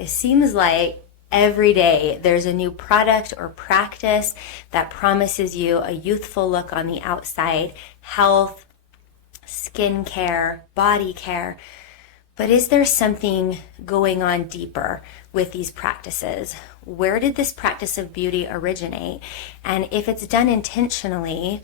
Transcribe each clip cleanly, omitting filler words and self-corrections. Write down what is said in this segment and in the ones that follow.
It seems like every day there's a new product or practice that promises you a youthful look on the outside, health, skincare, body care. But is there something going on deeper with these practices? Where did this practice of beauty originate? And if it's done intentionally,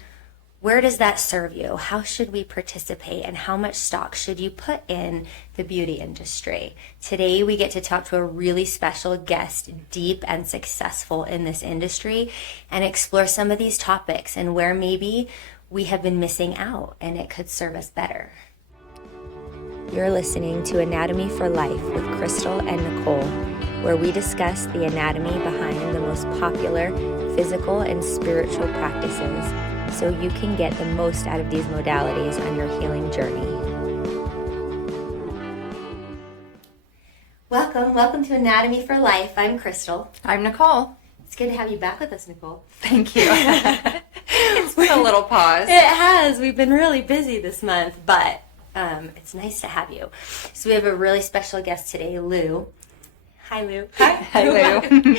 where does that serve you? How should we participate? And how much stock should you put in the beauty industry? Today, we get to talk to a really special guest, deep and successful in this industry, and explore some of these topics and where maybe we have been missing out and it could serve us better. You're listening to Anatomy for Life with Crystal and Nicole, where we discuss the anatomy behind the most popular physical and spiritual practices so you can get the most out of these modalities on your healing journey. Welcome to Anatomy for Life. I'm Crystal. I'm Nicole. It's good to have you back with us, Nicole. Thank you. It's been a little pause. It has. We've been really busy this month, but it's nice to have you. So we have a really special guest today, Lou. Hi, Lou. Hi, Lou.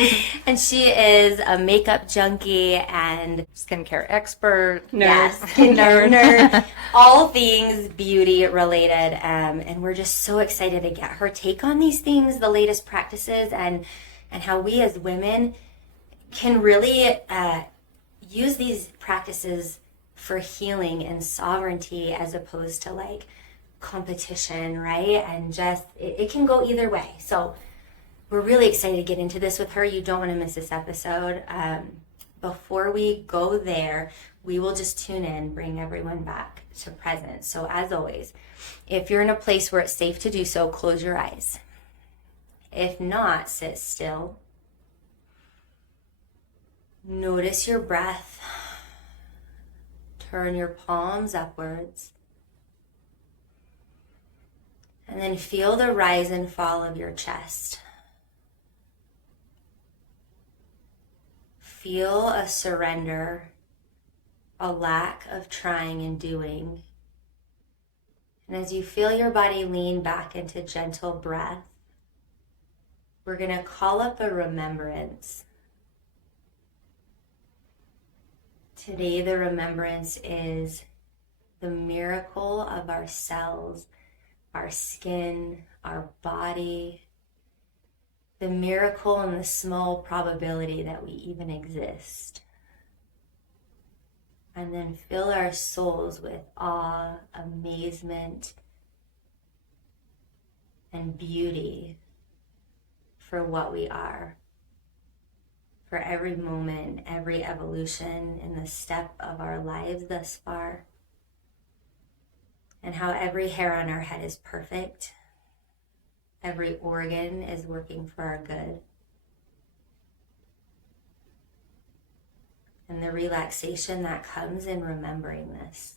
And she is a makeup junkie and skincare expert, nerd. Yes, skincare nerd, all things beauty related. And we're just so excited to get her take on these things, the latest practices, and how we as women can really use these practices for healing and sovereignty as opposed to like competition, right? And just, it can go either way. So we're really excited to get into this with her. You don't want to miss this episode. Before we go there, we will just tune in, bring everyone back to present. So as always, if you're in a place where it's safe to do so, close your eyes. If not, sit still. Notice your breath. Turn your palms upwards. And then feel the rise and fall of your chest. Feel a surrender, a lack of trying and doing. And as you feel your body lean back into gentle breath, we're going to call up a remembrance. Today, the remembrance is the miracle of our cells, our skin, our body, the miracle and the small probability that we even exist. And then fill our souls with awe, amazement, and beauty for what we are. For every moment, every evolution in the step of our lives thus far, and how every hair on our head is perfect, every organ is working for our good, and the relaxation that comes in remembering this.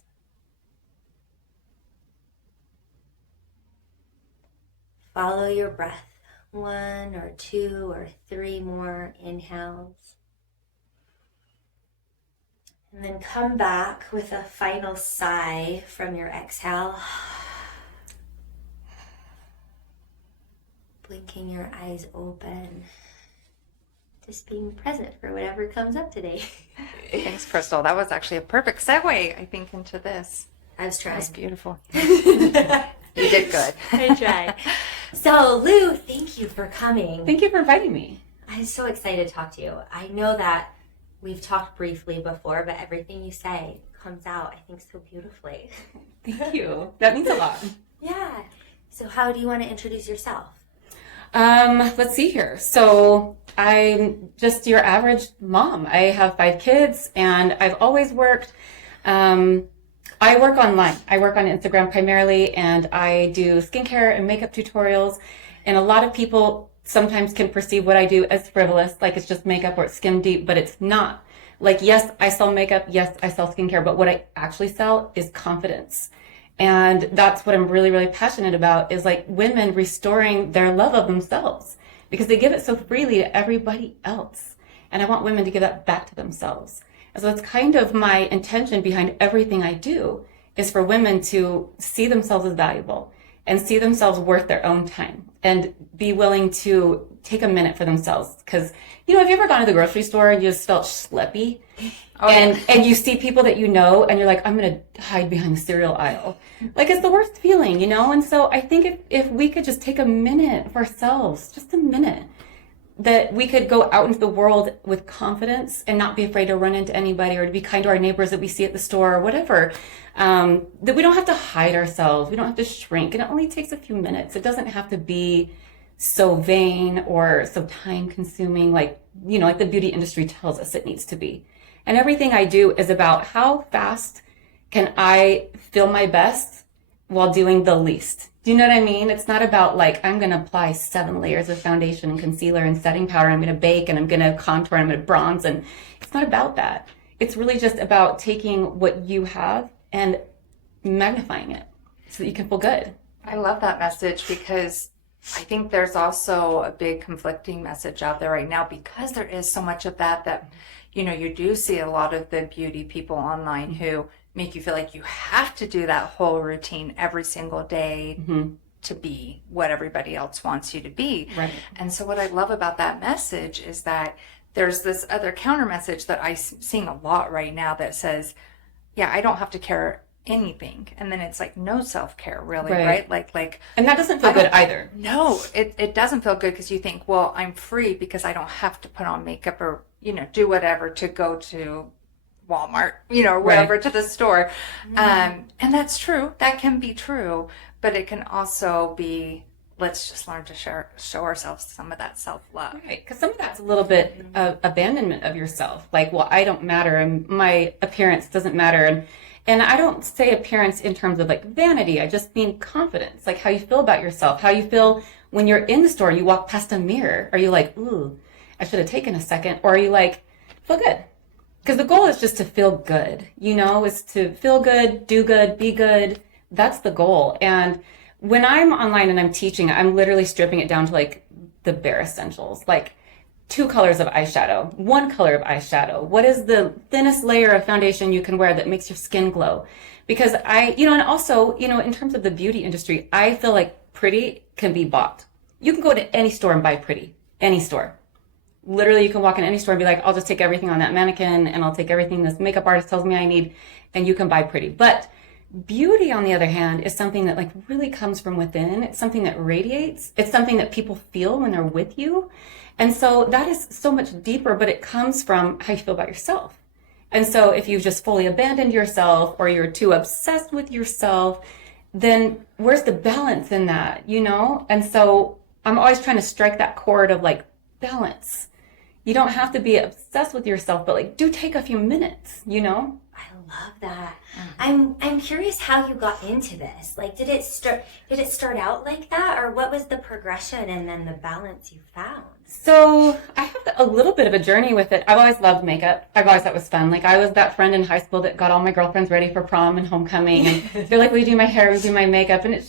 Follow your breath. 1 or 2 or 3 more inhales. And then come back with a final sigh from your exhale. Blinking your eyes open. Just being present for whatever comes up today. Thanks, Crystal. That was actually a perfect segue, I think, into this. I was trying. That was beautiful. You did good. I tried. So, Lou, thank you for coming. Thank you for inviting me. I'm so excited to talk to you. I know that we've talked briefly before, but everything you say comes out, I think, so beautifully. Thank you. That means a lot. Yeah. So how do you want to introduce yourself? Let's see here. So I'm just your average mom. I have 5 kids and I've always worked. I work online. I work on Instagram primarily, and I do skincare and makeup tutorials. And a lot of people sometimes can perceive what I do as frivolous, like it's just makeup or it's skin deep, but it's not. Like, yes, I sell makeup. Yes, I sell skincare, but what I actually sell is confidence. And that's what I'm really, really passionate about, is like women restoring their love of themselves, because they give it so freely to everybody else. And I want women to give that back to themselves. And so it's kind of my intention behind everything I do, is for women to see themselves as valuable and see themselves worth their own time and be willing to take a minute for themselves. Because, have you ever gone to the grocery store and you just felt schleppy? And you see people that and you're like, I'm going to hide behind the cereal aisle. Like, it's the worst feeling, And so I think if we could just take a minute for ourselves, just a minute, that we could go out into the world with confidence and not be afraid to run into anybody or to be kind to our neighbors that we see at the store or whatever. That we don't have to hide ourselves. We don't have to shrink. And it only takes a few minutes. It doesn't have to be so vain or so time consuming, like the beauty industry tells us it needs to be. And everything I do is about how fast can I feel my best while doing the least. Do you know what I mean? It's not about like, I'm going to apply 7 layers of foundation and concealer and setting powder. I'm going to bake and I'm going to contour and I'm going to bronze. And it's not about that. It's really just about taking what you have and magnifying it so that you can feel good. I love that message because I think there's also a big conflicting message out there right now because there is so much of that, you do see a lot of the beauty people online who make you feel like you have to do that whole routine every single day to be what everybody else wants you to be. Right. And so what I love about that message is that there's this other counter message that I'm seeing a lot right now that says, yeah, I don't have to care anything. And then it's like no self-care really, right? Like and that doesn't feel good either. No, it doesn't feel good because you think, well, I'm free because I don't have to put on makeup or, do whatever to go to Walmart, or wherever to the store. And that's true. That can be true, but it can also be, let's just learn to show ourselves some of that self-love. Right, because some of that's a little bit of abandonment of yourself. Like, well, I don't matter and my appearance doesn't matter. And I don't say appearance in terms of like vanity. I just mean confidence, like how you feel about yourself, how you feel when you're in the store and you walk past a mirror. Are you like, ooh, I should have taken a second? Or are you like, feel good? Because the goal is just to feel good, is to feel good, do good, be good. That's the goal. And when I'm online and I'm teaching, I'm literally stripping it down to like the bare essentials, like 2 colors of eyeshadow, 1 color of eyeshadow. What is the thinnest layer of foundation you can wear that makes your skin glow? Because and also, in terms of the beauty industry, I feel like pretty can be bought. You can go to any store and buy pretty, any store. Literally, you can walk in any store and be like, I'll just take everything on that mannequin and I'll take everything this makeup artist tells me I need, and you can buy pretty. But beauty, on the other hand, is something that like really comes from within. It's something that radiates. It's something that people feel when they're with you. And so that is so much deeper, but it comes from how you feel about yourself. And so if you've just fully abandoned yourself or you're too obsessed with yourself, then where's the balance in that, And so I'm always trying to strike that chord of like balance. You don't have to be obsessed with yourself, but like do take a few minutes, I love that. I'm curious how you got into this. Like, did it start out like that, or what was the progression and then the balance you found? So I have a little bit of a journey with it. I've always loved makeup. I've always thought it was fun. Like I was that friend in high school that got all my girlfriends ready for prom and homecoming. And they're like, we do my hair, we do my makeup. And it's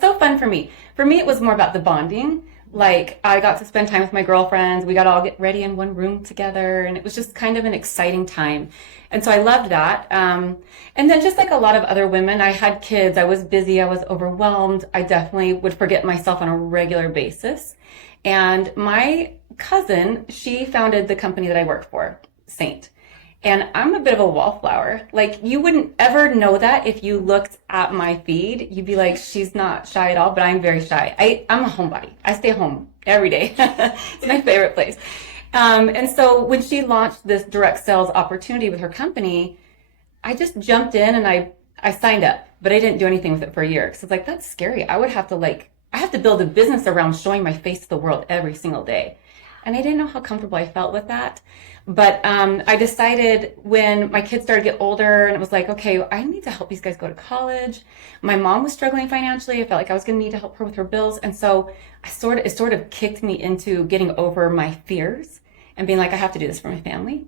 so fun for me. For me, it was more about the bonding. Like I got to spend time with my girlfriends. We got to all get ready in one room together. And it was just kind of an exciting time. And so I loved that. And then just like a lot of other women, I had kids. I was busy. I was overwhelmed. I definitely would forget myself on a regular basis. And my cousin, she founded the company that I work for, Saint. And I'm a bit of a wallflower. Like you wouldn't ever know that if you looked at my feed. You'd be like, she's not shy at all, but I'm very shy. I'm a homebody. I stay home every day. It's my favorite place. And so when she launched this direct sales opportunity with her company, I just jumped in and I signed up, but I didn't do anything with it for a year. Cause it's like, that's scary. I have to build a business around showing my face to the world every single day. And I didn't know how comfortable I felt with that. But I decided when my kids started to get older and it was like, okay, I need to help these guys go to college. My mom was struggling financially. I felt like I was going to need to help her with her bills. And so it sort of kicked me into getting over my fears and being like, I have to do this for my family.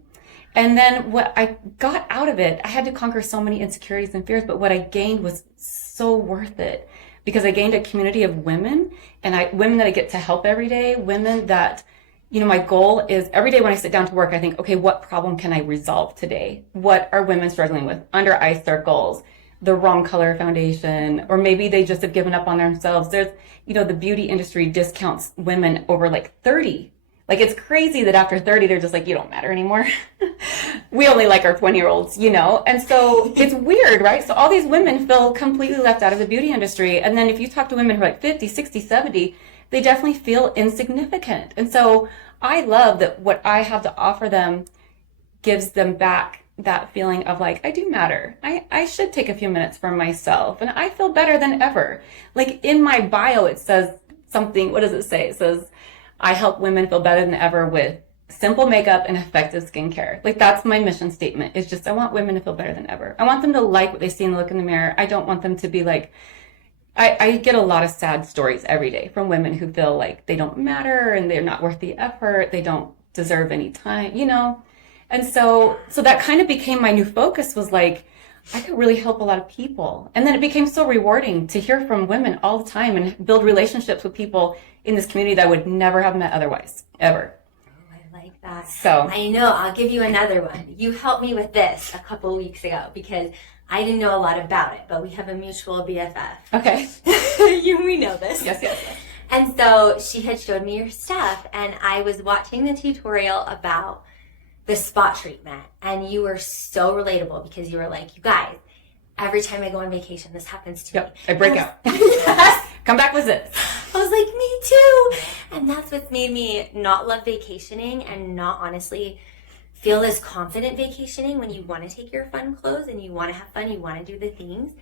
And then what I got out of it, I had to conquer so many insecurities and fears, but what I gained was so worth it because I gained a community of women and women that I get to help every day, women that, my goal is every day when I sit down to work, I think, okay, what problem can I resolve today? What are women struggling with? Under eye circles, the wrong color foundation, or maybe they just have given up on themselves. There's, the beauty industry discounts women over like 30. Like, it's crazy that after 30, they're just like, you don't matter anymore. We only like our 20-year-olds, And so it's weird, right? So all these women feel completely left out of the beauty industry. And then if you talk to women who are like 50, 60, 70, they definitely feel insignificant. And so I love that what I have to offer them gives them back that feeling of like, I do matter. I should take a few minutes for myself, and I feel better than ever. Like, in my bio, it says something, what does it say? It says, I help women feel better than ever with simple makeup and effective skincare. Like, that's my mission statement. It's just, I want women to feel better than ever. I want them to like what they see and look in the mirror. I don't want them to be like, I get a lot of sad stories every day from women who feel like they don't matter and they're not worth the effort. They don't deserve any time, And so that kind of became my new focus, was like, I could really help a lot of people. And then it became so rewarding to hear from women all the time and build relationships with people in this community that I would never have met otherwise, ever. Oh, I like that. So I know, I'll give you another one. You helped me with this a couple of weeks ago because I didn't know a lot about it, but we have a mutual BFF. Okay. We know this. Yes. And so she had showed me your stuff, and I was watching the tutorial about the spot treatment, and you were so relatable because you were like, you guys, every time I go on vacation, this happens to me. I break out. Come back with it. I was like, me too. And that's what's made me not love vacationing and not honestly feel as confident vacationing when you want to take your fun clothes and you want to have fun, you want to do the things.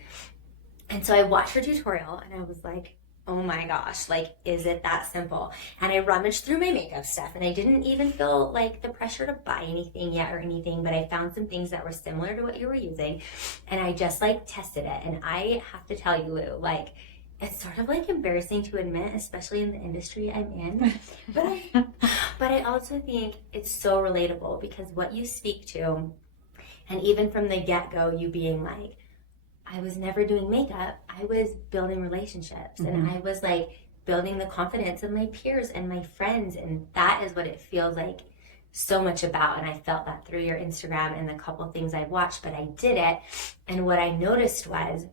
And so I watched her tutorial and I was like, oh my gosh, like, is it that simple? And I rummaged through my makeup stuff, and I didn't even feel like the pressure to buy anything yet or anything, but I found some things that were similar to what you were using, and I just like tested it. And I have to tell you, Lou, like, it's sort of like embarrassing to admit, especially in the industry I'm in, but I also think it's so relatable because what you speak to, and even from the get-go, you being like, I was never doing makeup. I was building relationships, and I was like building the confidence of my peers and my friends. And that is what it feels like so much about. And I felt that through your Instagram and the couple things I've watched, but I did it. And what I noticed was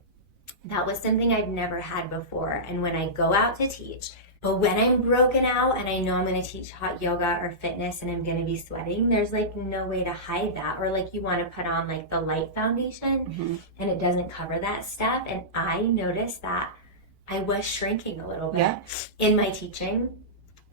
that was something I've never had before. And when I go out to teach, but when I'm broken out and I know I'm going to teach hot yoga or fitness and I'm going to be sweating, there's like no way to hide that. Or like you want to put on like the light foundation and it doesn't cover that stuff. And I noticed that I was shrinking a little bit in my teaching,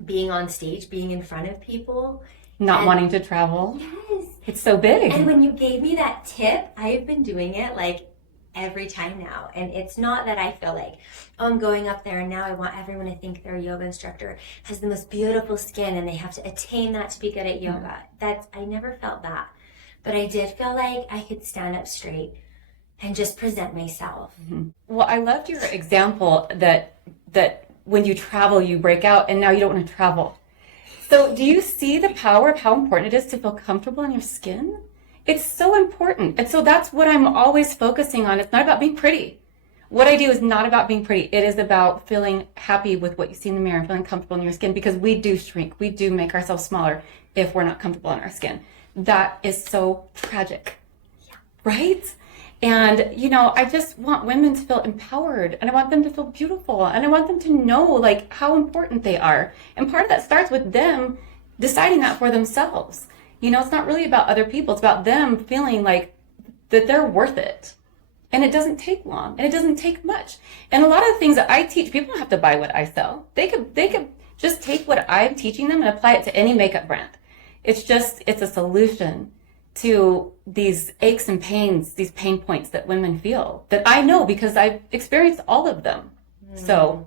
being on stage, being in front of people. Not wanting to travel. Yes. It's so big. And when you gave me that tip, I have been doing it like every time now. And it's not that I feel like, oh, I'm going up there and now I want everyone to think their yoga instructor has the most beautiful skin and they have to attain that to be good at yoga. I never felt that. But I did feel like I could stand up straight and just present myself. Well, I loved your example that when you travel, you break out, and now you don't want to travel. So do you see the power of how important it is to feel comfortable in your skin? It's so important. And so that's what I'm always focusing on. It's not about being pretty. What I do is not about being pretty. It is about feeling happy with what you see in the mirror and feeling comfortable in your skin, because we do shrink. We do make ourselves smaller if we're not comfortable in our skin. That is so tragic, right? And, I just want women to feel empowered, and I want them to feel beautiful, and I want them to know like how important they are. And part of that starts with them deciding that for themselves. It's not really about other people. It's about them feeling like that they're worth it. And it doesn't take long, and it doesn't take much. And a lot of the things that I teach, people don't have to buy what I sell. They could just take what I'm teaching them and apply it to any makeup brand. It's a solution to these aches and pains, these pain points that women feel, that I know because I've experienced all of them. So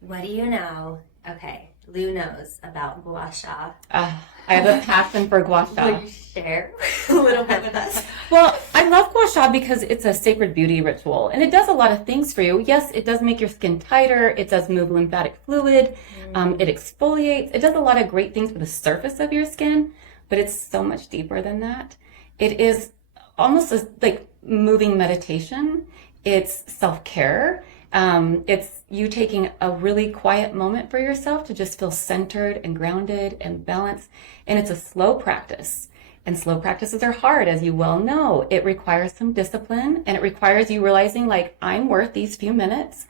what do you know? Okay, Lou knows about gua sha. I have a passion for gua sha. Will you share a little bit with us? Well, I love gua sha because it's a sacred beauty ritual, and it does a lot of things for you. Yes, it does make your skin tighter. It does move lymphatic fluid. It exfoliates. It does a lot of great things for the surface of your skin, but it's so much deeper than that. It is almost like moving meditation. It's self-care. It's you taking a really quiet moment for yourself to just feel centered and grounded and balanced. And it's a slow practice. And slow practices are hard, as you well know. It requires some discipline, and it requires you realizing, like, I'm worth these few minutes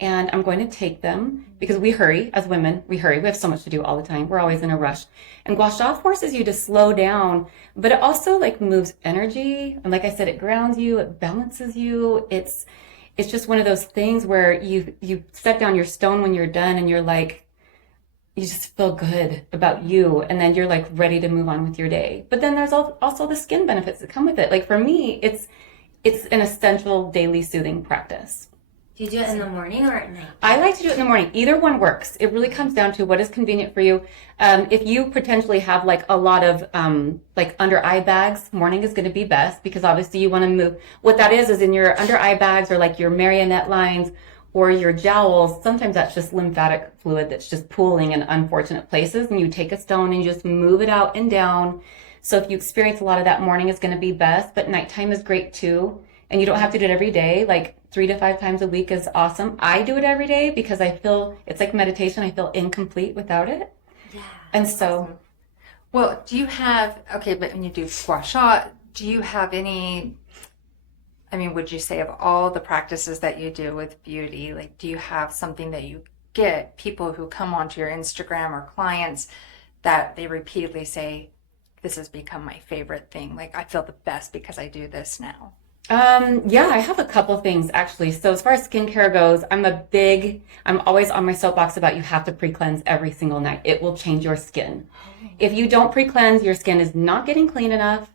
and I'm going to take them, because we hurry as women. We hurry. We have so much to do all the time. We're always in a rush. And gua sha forces you to slow down, but it also like moves energy. And like I said, it grounds you, it balances you. It's just one of those things where you set down your stone when you're done, and you're like, you just feel good about you, and then you're like ready to move on with your day. But then there's also the skin benefits that come with it. Like for me, it's an essential daily soothing practice. Do you do it in the morning or at night? I like to do it in the morning. Either one works. It really comes down to what is convenient for you. If you potentially have like a lot of like under eye bags, morning is going to be best, because obviously you want to move. What that is in your under eye bags, or like your marionette lines or your jowls, sometimes that's just lymphatic fluid that's just pooling in unfortunate places, and you take a stone and you just move it out and down. So if you experience a lot of that, morning is going to be best, but nighttime is great too. And you don't have to do it every day. Like 3 to 5 times a week is awesome. I do it every day because I feel it's like meditation. I feel incomplete without it. Yeah. And so, Awesome. Well, do you have, okay, but when you do gua sha, do you have any, I mean, would you say of all the practices that you do with beauty, like, do you have something that you get people who come onto your Instagram or clients that they repeatedly say, this has become my favorite thing? Like, I feel the best because I do this now. yeah, I have a couple things actually. So as far as skincare goes, I'm always on my soapbox about you have to pre-cleanse every single night. It will change your skin. If you don't pre-cleanse, your skin is not getting clean enough.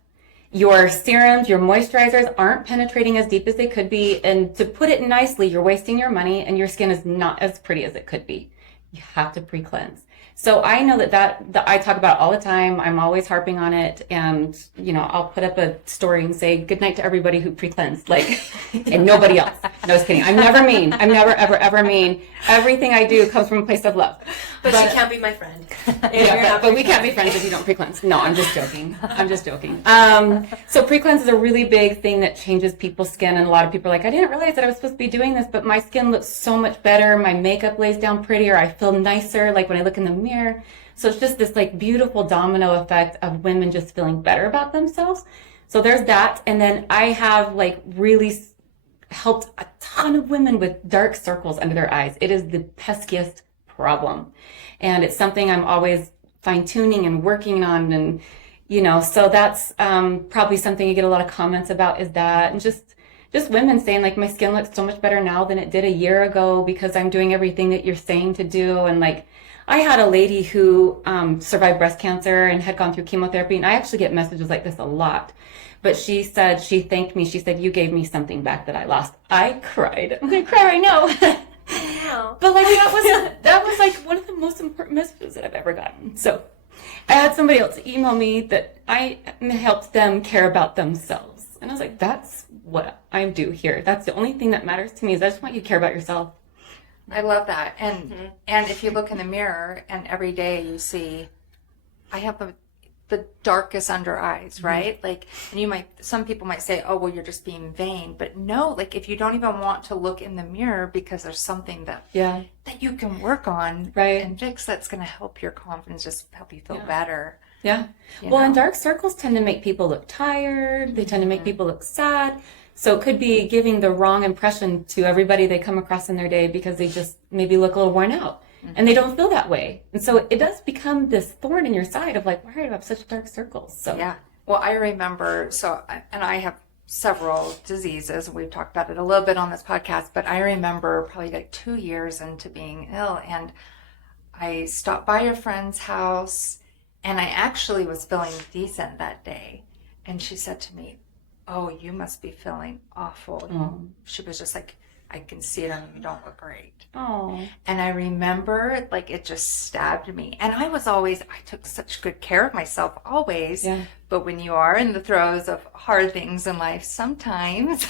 Your serums, your moisturizers aren't penetrating as deep as they could be. And to put it nicely, you're wasting your money and your skin is not as pretty as it could be. You have to pre-cleanse. So I know that I talk about it all the time. I'm always harping on it. And, you know, I'll put up a story and say good night to everybody who pre-cleansed, like, and nobody else. No, just kidding. I'm never mean. I'm never, ever, ever mean. Everything I do comes from a place of love. But you can't be my friend. Yeah, but we can't be friends if you don't pre-cleanse. No, I'm just joking. I'm just joking. So pre-cleanse is a really big thing that changes people's skin. And a lot of people are like, I didn't realize that I was supposed to be doing this, but my skin looks so much better. My makeup lays down prettier. I feel nicer, like when I look in the mirror. So it's just this like beautiful domino effect of women just feeling better about themselves. So there's that. And then I have like really helped a ton of women with dark circles under their eyes. It is the peskiest problem. And it's something I'm always fine tuning and working on. And, you know, so that's probably something you get a lot of comments about, is that, and just women saying like, my skin looks so much better now than it did a year ago because I'm doing everything that you're saying to do. And like, I had a lady who survived breast cancer and had gone through chemotherapy, and I actually get messages like this a lot. But she said, she thanked me. She said, you gave me something back that I lost. I cried. I'm going to cry right now. But like, that was like one of the most important messages that I've ever gotten. So I had somebody else email me that I helped them care about themselves. And I was like, that's what I do here. That's the only thing that matters to me, is I just want you to care about yourself. I love that. And if you look in the mirror and every day you see, I have the darkest under eyes, right? Like, and some people might say, oh, well, you're just being vain. But no, like, if you don't even want to look in the mirror because there's something that you can work on and fix, that's going to help your confidence, just help you feel better. Yeah. Well, and dark circles tend to make people look tired. They tend to make people look sad. So it could be giving the wrong impression to everybody they come across in their day because they just maybe look a little worn out and they don't feel that way. And so it does become this thorn in your side of like, why do I have such dark circles? So yeah. Well, I remember, and I have several diseases. We've talked about it a little bit on this podcast, but I remember probably like 2 years into being ill, and I stopped by a friend's house, and I actually was feeling decent that day. And she said to me, oh, you must be feeling awful. She was just like, I can see it on you. You don't look great. Oh. And I remember, like, it just stabbed me. And I took such good care of myself always. Yeah. But when you are in the throes of hard things in life, sometimes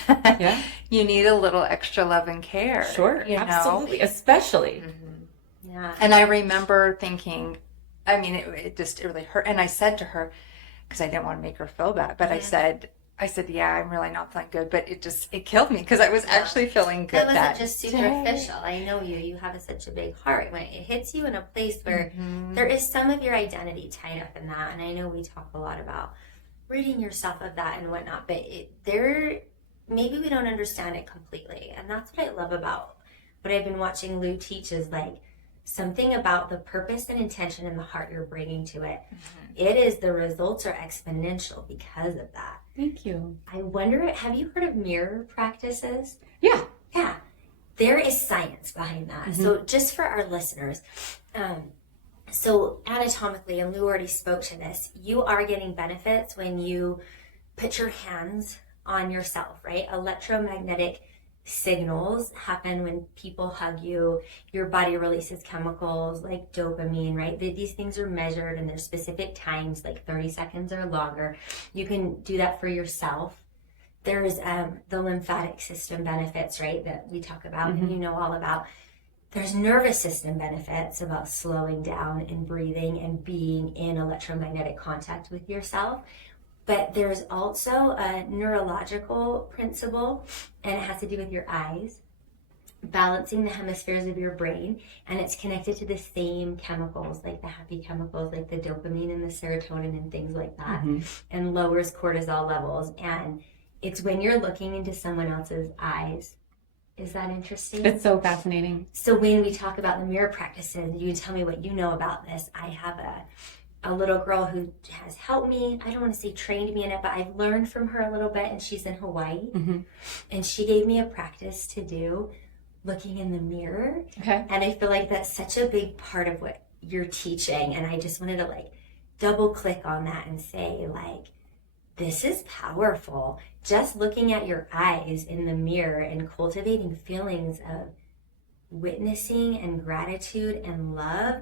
you need a little extra love and care. Sure, absolutely, especially. Mm-hmm. Yeah. And I remember thinking, I mean, it really hurt. And I said to her, because I didn't want to make her feel bad, but I said, yeah, I'm really not feeling good, but it killed me because I was actually feeling good. It wasn't just superficial. I know you have such a big heart. When it hits you in a place where there is some of your identity tied up in that, and I know we talk a lot about ridding yourself of that and whatnot, but maybe we don't understand it completely. And that's what I love about what I've been watching Lou teach is like something about the purpose and intention in the heart you're bringing to it. It is the results are exponential because of that. Thank you. I wonder, have you heard of mirror practices? Yeah. Yeah. There is science behind that. So just for our listeners, so anatomically, and Lou already spoke to this, you are getting benefits when you put your hands on yourself, right? Electromagnetic signals happen when people hug you. Your body releases chemicals like dopamine, right? These things are measured and there's specific times, like 30 seconds or longer. You can do that for yourself. There's the lymphatic system benefits, right, that we talk about and you know all about. There's nervous system benefits about slowing down and breathing and being in electromagnetic contact with yourself. But there's also a neurological principle, and it has to do with your eyes, balancing the hemispheres of your brain, and it's connected to the same chemicals, like the happy chemicals, like the dopamine and the serotonin and things like that, and lowers cortisol levels. And it's when you're looking into someone else's eyes. Is that interesting? It's so fascinating. So when we talk about the mirror practices, you tell me what you know about this. I have a little girl who has helped me. I don't want to say trained me in it, but I've learned from her a little bit, and she's in Hawaii. And she gave me a practice to do looking in the mirror. Okay. And I feel like that's such a big part of what you're teaching. And I just wanted to like double click on that and say like, this is powerful. Just looking at your eyes in the mirror and cultivating feelings of witnessing and gratitude and love.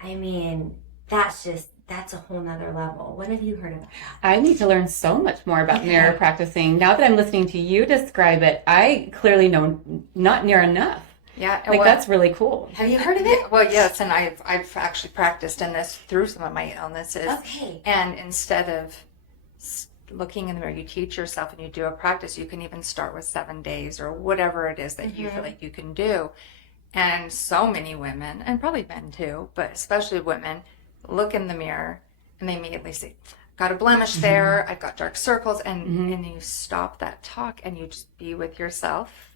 I mean, that's a whole nother level. What have you heard about that? I need to learn so much more about mirror practicing. Now that I'm listening to you describe it, I clearly know not near enough. Yeah. Like, that's really cool. Have you heard of it? Well, yes, and I've actually practiced in this through some of my illnesses. Okay. And instead of looking in the mirror, you teach yourself and you do a practice. You can even start with 7 days or whatever it is that you feel like you can do. And so many women, and probably men too, but especially women, look in the mirror and they immediately say, got a blemish there, I've got dark circles, and you stop that talk and you just be with yourself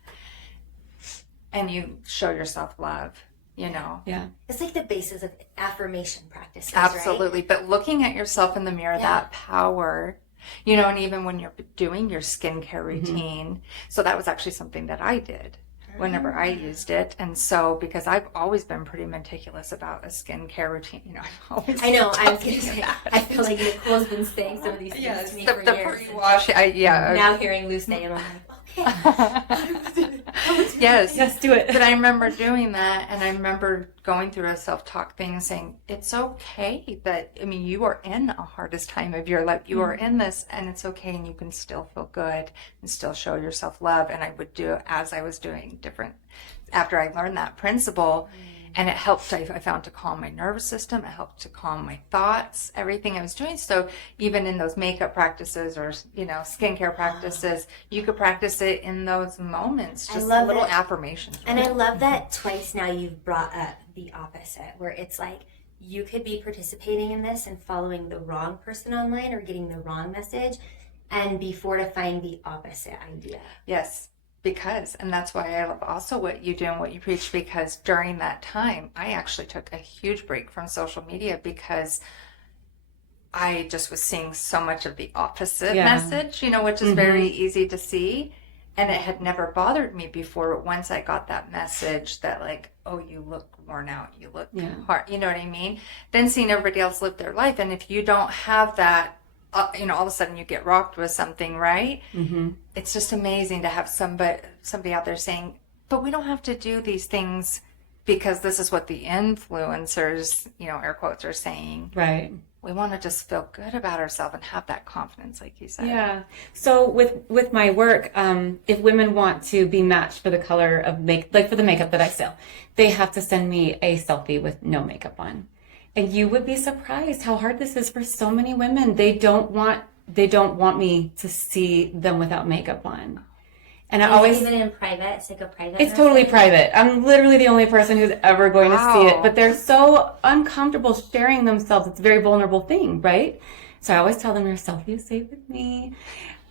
and you show yourself love, you know. Yeah. It's like the basis of affirmation practices, Absolutely. right? But looking at yourself in the mirror, that power, you know, and even when you're doing your skincare routine. So that was actually something that I did whenever I used it. And so, because I've always been pretty meticulous about a skincare routine, you know, I know, I was going to say, I feel like Nicole's been saying some of these things to me for the years. pre-wash, Now hearing Lou say it, I'm like, okay. Yes, do it. But I remember doing that, and I remember going through a self-talk thing and saying, it's okay that, I mean, you are in the hardest time of your life. You are in this, and it's okay, and you can still feel good and still show yourself love. And I would do it as I was doing different, after I learned that principle. And it helped, I found, to calm my nervous system. It helped to calm my thoughts, everything I was doing. So even in those makeup practices or, you know, skincare practices, you could practice it in those moments. Just little affirmations. And I love that twice now you've brought up the opposite, where it's like you could be participating in this and following the wrong person online or getting the wrong message and be fortifying the opposite idea. Yes. Because, and that's why I love also what you do and what you preach, because during that time, I actually took a huge break from social media because I just was seeing so much of the opposite message, you know, which is very easy to see. And it had never bothered me before. But once I got that message that like, oh, you look worn out, you look hard, you know what I mean? Then seeing everybody else live their life. And if you don't have that, you know, all of a sudden you get rocked with something, right? It's just amazing to have somebody out there saying, but we don't have to do these things because this is what the influencers, you know, air quotes, are saying. Right. We want to just feel good about ourselves and have that confidence, like you said. Yeah. So with my work, if women want to be matched for the color of for the makeup that I sell, they have to send me a selfie with no makeup on. And you would be surprised how hard this is for so many women. They don't want me to see them without makeup on. And I always, even in private, it's like a private. It's totally private. I'm literally the only person who's ever going to see it, but they're so uncomfortable sharing themselves. It's a very vulnerable thing, right? So I always tell them your selfie is safe with me.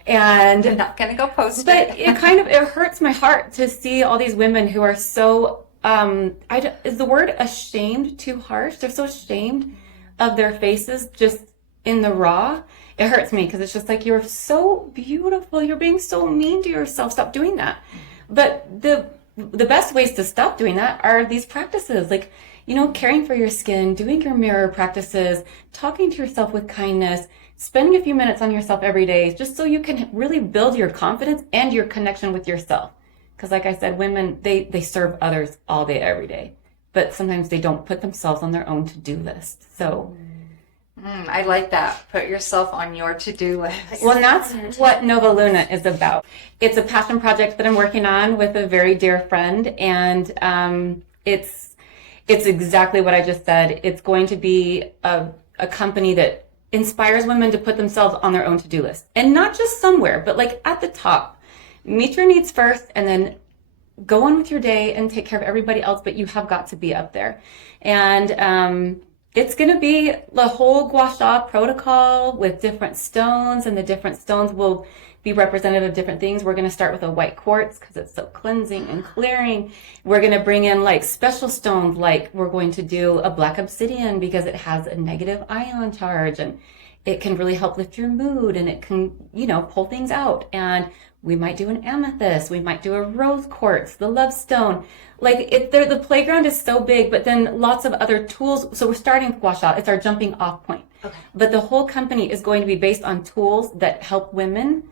And I'm not going to go post but it. it hurts my heart to see all these women who are so, is the word ashamed too harsh? They're so ashamed of their faces just in the raw. It hurts me because it's just like, you're so beautiful. You're being so mean to yourself. Stop doing that. But the best ways to stop doing that are these practices, like, caring for your skin, doing your mirror practices, talking to yourself with kindness, spending a few minutes on yourself every day, just so you can really build your confidence and your connection with yourself. Because like I said, women, they serve others all day, every day. But sometimes they don't put themselves on their own to-do list. So I like that. Put yourself on your to-do list. well, and that's what Nova Luna is about. It's a passion project that I'm working on with a very dear friend. And it's exactly what I just said. It's going to be a company that inspires women to put themselves on their own to-do list, and not just somewhere, but like at the top. Meet your needs first, and then go on with your day and take care of everybody else, but you have got to be up there. And it's going to be the whole gua sha protocol with different stones, and the different stones will be representative of different things. We're going to start with a white quartz because it's so cleansing and clearing. We're going to bring in like special stones, like we're going to do a black obsidian because it has a negative ion charge, and it can really help lift your mood, and it can, pull things out. And we might do an amethyst. We might do a rose quartz, the love stone. Like the playground is so big, but then lots of other tools. So we're starting with gua sha. It's our jumping off point. Okay. But the whole company is going to be based on tools that help women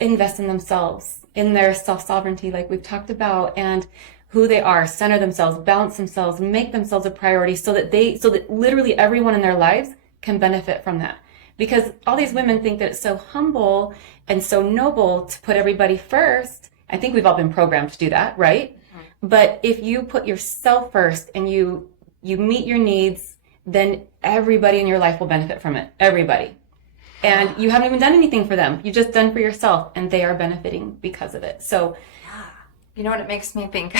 invest in themselves, in their self-sovereignty, like we've talked about, and who they are, center themselves, balance themselves, make themselves a priority, so that literally everyone in their lives can benefit from that. Because all these women think that it's so humble and so noble to put everybody first. I think we've all been programmed to do that, right? Mm-hmm. But if you put yourself first and you meet your needs, then everybody in your life will benefit from it. Everybody. And you haven't even done anything for them. You've just done for yourself, and they are benefiting because of it. So, you know what it makes me think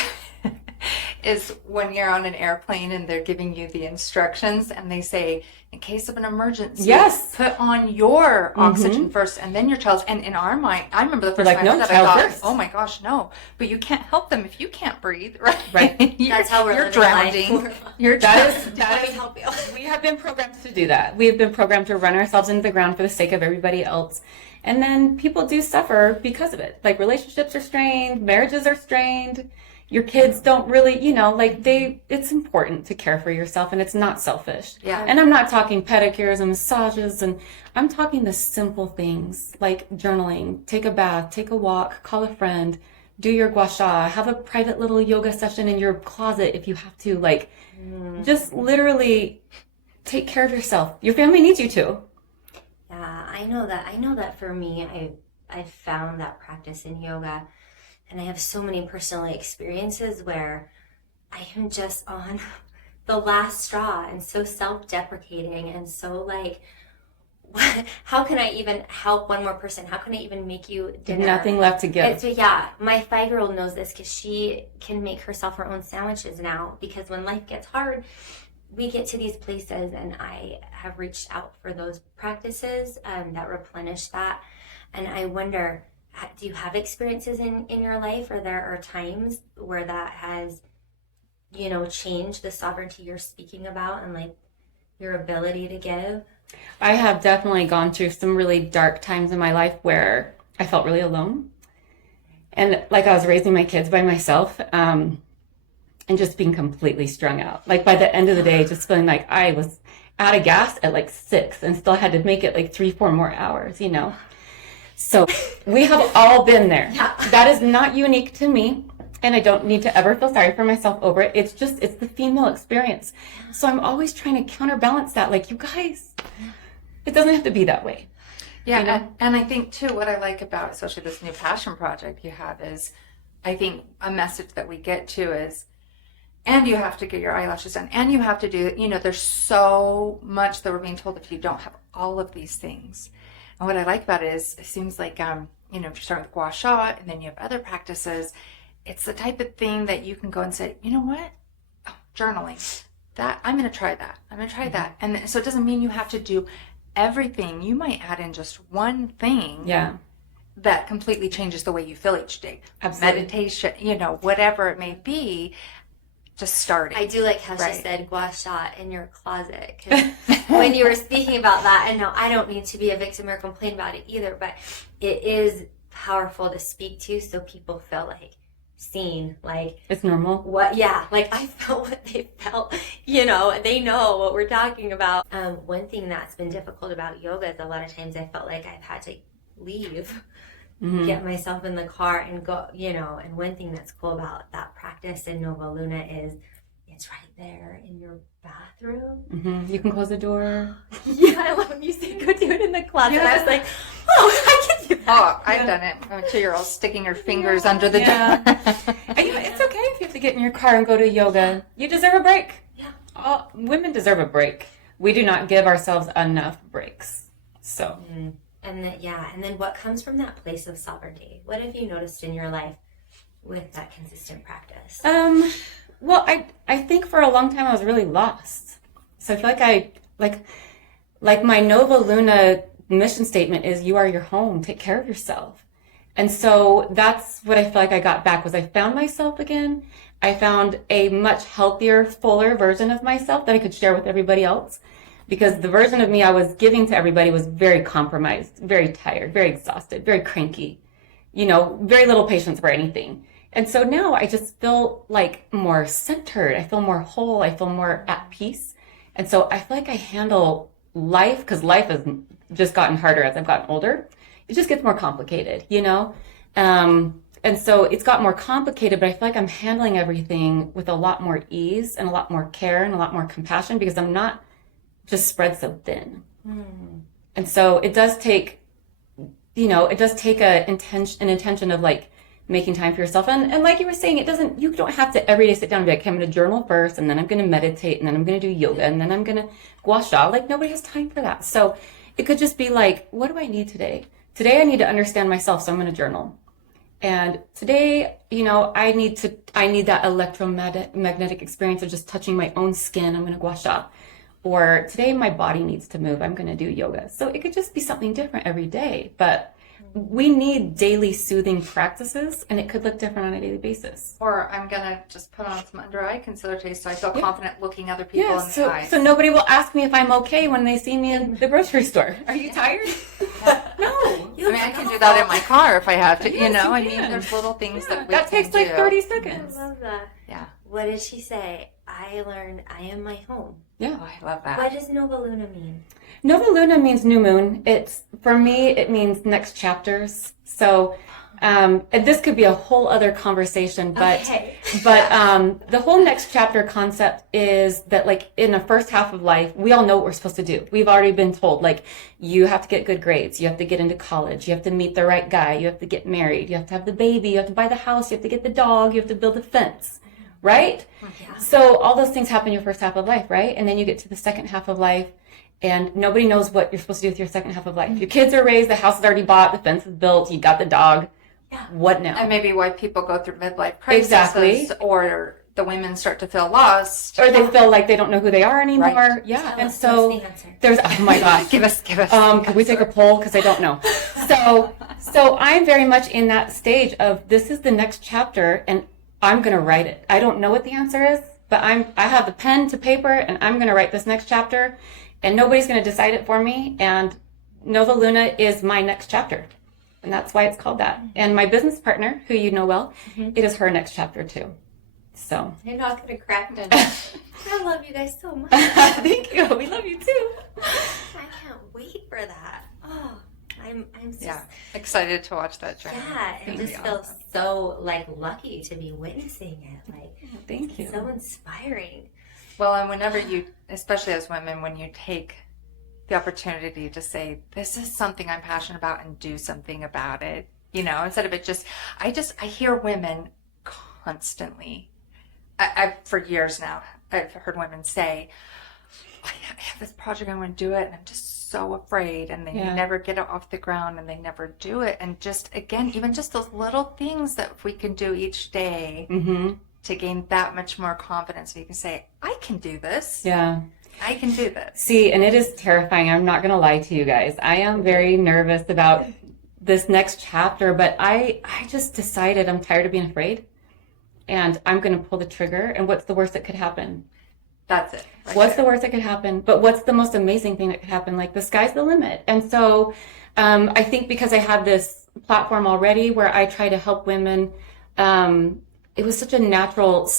is when you're on an airplane and they're giving you the instructions, and they say, in case of an emergency, yes, put on your oxygen first and then your child's. And in our mind, I remember the first time that I thought, first. Oh my gosh, no. But you can't help them if you can't breathe, right? Right. That's how we're drowning. Let me help you. We have been programmed to do that. We have been programmed to run ourselves into the ground for the sake of everybody else. And then people do suffer because of it. Like relationships are strained, marriages are strained. Your kids don't really, it's important to care for yourself, and it's not selfish. Yeah. And I'm not talking pedicures and massages, and I'm talking the simple things like journaling, take a bath, take a walk, call a friend, do your gua sha, have a private little yoga session in your closet if you have to, just literally take care of yourself. Your family needs you to. Yeah, I know that for me, I've found that practice in yoga. And I have so many personal experiences where I am just on the last straw and so self-deprecating and so how can I even help one more person? How can I even make you dinner? Nothing left to give. My 5-year-old knows this because she can make herself her own sandwiches now, because when life gets hard, we get to these places, and I have reached out for those practices that replenish that. And I wonder, do you have experiences in your life, or there are times where that has, changed the sovereignty you're speaking about and your ability to give? I have definitely gone through some really dark times in my life where I felt really alone. And I was raising my kids by myself, and just being completely strung out. By the end of the day, just feeling like I was out of gas at 6 and still had to make it 3-4 more hours, So we have all been there. Yeah. That is not unique to me, and I don't need to ever feel sorry for myself over it. It's the female experience. So I'm always trying to counterbalance that. You guys, it doesn't have to be that way. Yeah, and I think too, what I like about especially this new passion project you have is, I think a message that we get to is, and you have to get your eyelashes done, and you have to do, there's so much that we're being told if you don't have all of these things. And what I like about it is, it seems like, if you start with gua sha and then you have other practices, it's the type of thing that you can go and say, you know what? Oh, journaling. That, I'm going to try that. I'm going to try that. And so it doesn't mean you have to do everything, you might add in just one thing Yeah. that completely changes the way you feel each day. Absolutely. Meditation, whatever it may be, just starting. I do like how she Right. said gua sha in your closet. 'Cause when you were speaking about that, and no, I don't mean to be a victim or complain about it either, but it is powerful to speak to so people feel like seen, like It's normal. what, yeah, like I felt what they felt, they know what we're talking about. One thing that's been difficult about yoga is a lot of times I felt like I've had to leave, get myself in the car and go, and one thing that's cool about that practice in Nova Luna is it's right there in your bathroom. You can close the door. Yeah, I love when you say go do it in the closet. I was like, I can do that. Oh, I've done it. I'm a 2-year-old sticking her fingers under the door. It's okay if you have to get in your car and go to yoga. You deserve a break. Yeah. All women deserve a break. We do not give ourselves enough breaks. So. And then what comes from that place of sovereignty? What have you noticed in your life with that consistent practice? Well, I think for a long time I was really lost. So I feel like my Nova Luna mission statement is you are your home, take care of yourself. And so that's what I feel like I got back was I found myself again. I found a much healthier, fuller version of myself that I could share with everybody else. Because the version of me I was giving to everybody was very compromised, very tired, very exhausted, very cranky, very little patience for anything. And so now I just feel like more centered. I feel more whole. I feel more at peace. And so I feel like I handle life, because life has just gotten harder as I've gotten older. It just gets more complicated, And so it's got more complicated, but I feel like I'm handling everything with a lot more ease and a lot more care and a lot more compassion because I'm not just spread so thin. And so it does take, an intention of like making time for yourself. And like you were saying, you don't have to every day sit down and be like, okay, I'm going to journal first, and then I'm going to meditate, and then I'm going to do yoga, and then I'm going to gua sha. Like nobody has time for that. So it could just be like, what do I need today? Today I need to understand myself, so I'm going to journal. And today, I need that electromagnetic experience of just touching my own skin. I'm going to gua sha. Or today my body needs to move. I'm going to do yoga. So it could just be something different every day. But we need daily soothing practices, and it could look different on a daily basis. Or I'm going to just put on some under eye concealer today so I feel confident looking other people in the eyes. So nobody will ask me if I'm okay when they see me in the grocery store. Are you tired? No. I can do that in my car if I have to, Yes, there's little things that we that can takes like do. 30 I seconds. love that. Yeah. What did she say? I learned I am my home. Yeah. Oh, I love that. What does Nova Luna mean? Nova Luna means new moon. For me, it means next chapters. So, and this could be a whole other conversation, but, Okay. but, the whole next chapter concept is that like in the first half of life, we all know what we're supposed to do. We've already been told, like, you have to get good grades. You have to get into college. You have to meet the right guy. You have to get married. You have to have the baby. You have to buy the house. You have to get the dog. You have to build a fence. Right? Yeah. So all those things happen in your first half of life, right? And then you get to the second half of life, and nobody knows what you're supposed to do with your second half of life. Your kids are raised, the house is already bought, the fence is built, you got the dog. Yeah. What now? And maybe why people go through midlife crises, Exactly. or the women start to feel lost. Or they feel like they don't know who they are anymore. Right. Yeah. Tell And us, so what's the answer? there's, oh my gosh. Give us. Can we take a poll? Because I don't know. So I'm very much in that stage of this is the next chapter, and I'm going to write it. I don't know what the answer is, but I have the pen to paper, and I'm going to write this next chapter, and nobody's going to decide it for me. And Nova Luna is my next chapter, and that's why it's called that. And my business partner, who you know well, it is her next chapter too. So You're not going to crack them. I love you guys so much. thank you. We love you too. I can't wait for that. Oh, I'm just excited to watch that journey. yeah, and just feel so like lucky to be witnessing it. Like Thank you. it's so inspiring. Well, and whenever you, especially as women, when you take the opportunity to say, this is something I'm passionate about and do something about it, instead of it just, I hear women constantly, I've for years now, I've heard women say, I have this project, I want to do it, and I'm just so afraid, and they never get it off the ground, and they never do it. And just, again, even just those little things that we can do each day to gain that much more confidence, so you can say, I can do this. Yeah. I can do this. See, and it is terrifying. I'm not going to lie to you guys. I am very nervous about this next chapter, but I just decided I'm tired of being afraid, and I'm going to pull the trigger. And what's the worst that could happen? That's it. What's the worst that could happen? But what's the most amazing thing that could happen? Like, the sky's the limit. And so I think because I have this platform already where I try to help women, it was such a natural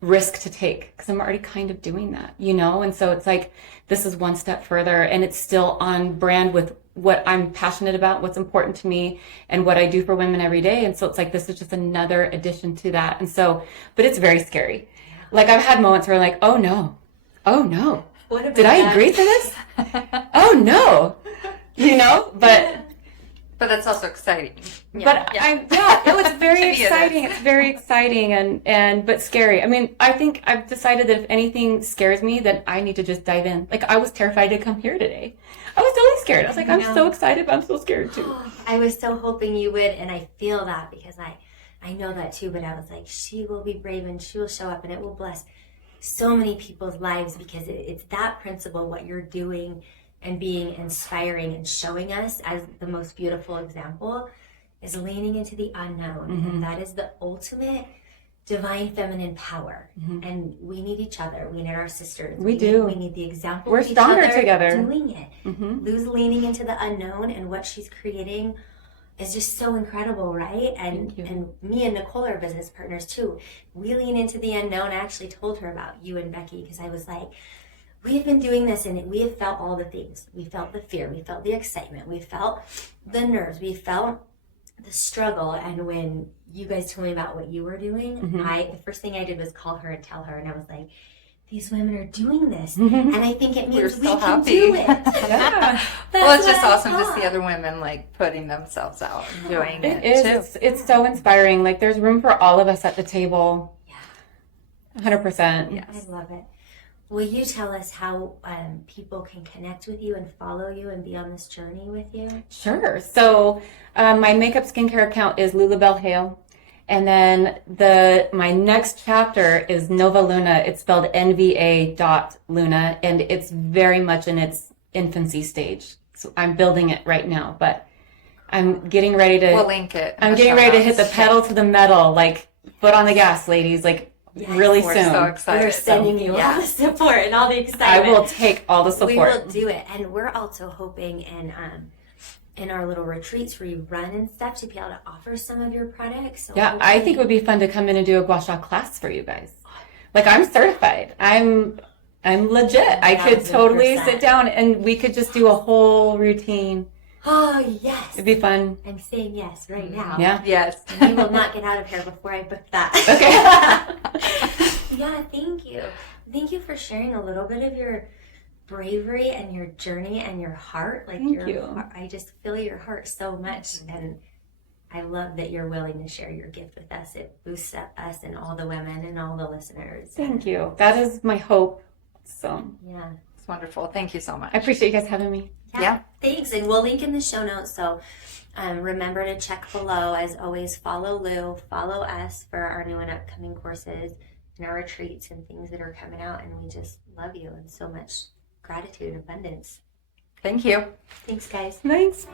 risk to take because I'm already kind of doing that, you know? And so it's like, this is one step further, and it's still on brand with what I'm passionate about, what's important to me, and what I do for women every day. And so it's like, this is just another addition to that. And so, but it's very scary. Like, I've had moments where I'm like, oh no, did I agree to this? Oh no, you know, but that's also exciting. It was very exciting. It's very exciting and but scary. I mean, I think I've decided that if anything scares me, then I need to just dive in. Like, I was terrified to come here today. I was totally scared. I was like, I'm so excited, but I'm so scared too. I was so hoping you would, and I feel that because I know that too, but I was like, she will be brave and she will show up and it will bless so many people's lives because it's that principle, what you're doing and being inspiring and showing us as the most beautiful example is leaning into the unknown. Mm-hmm. And that is the ultimate divine feminine power. Mm-hmm. And we need each other. We need our sisters. We do. We need the example. We're of each stronger other together. Doing it. Mm-hmm. Lou's leaning into the unknown, and what she's creating is just so incredible, right? And me and Nicole are business partners too. We lean into the unknown. I actually told her about you and Becky because I was like, we've been doing this and we have felt all the things. We felt the fear. We felt the excitement. We felt the nerves. We felt the struggle. And when you guys told me about what you were doing, mm-hmm. the first thing I did was call her and tell her. And I was like, these women are doing this. Mm-hmm. And I think it means we can do it. Yeah. Well, it's just awesome to see other women like putting themselves out and doing it too. It's so inspiring. Like, there's room for all of us at the table. Yeah. 100%. Yes. I love it. Will you tell us how people can connect with you and follow you and be on this journey with you?6Sure. So my makeup skincare account is Lucrecia Hale. And then my next chapter is Nova Luna. It's spelled NVA.Luna, and it's very much in its infancy stage. So I'm building it right now, but I'm getting ready to... We'll link it. I'm getting ready to hit the pedal to the metal, like, foot on the gas, ladies, like, really soon. We're so excited. We're sending you all the support and all the excitement. I will take all the support. We will do it. And we're also hoping in our little retreats where you run and stuff to be able to offer some of your products. So yeah, I think it would be fun to come in and do a gua sha class for you guys. Like, I'm certified. I'm legit. I could totally sit down and we could just do a whole routine. Oh, yes. It'd be fun. I'm saying yes right now. Yeah. Yes. We will not get out of here before I book that. Okay. Yeah, thank you. Thank you for sharing a little bit of your bravery and your journey and your heart. Like, thank you. I just feel your heart so much, and I love that you're willing to share your gift with us. It boosts up us and all the women and all the listeners. Thank you. That is my hope. So yeah, it's wonderful. Thank you so much. I appreciate you guys having me. Yeah. Thanks, and we'll link in the show notes. So remember to check below. As always, follow Lou, follow us for our new and upcoming courses and our retreats and things that are coming out. And we just love you and so much gratitude and abundance. Thank you. Thanks, guys. Thanks.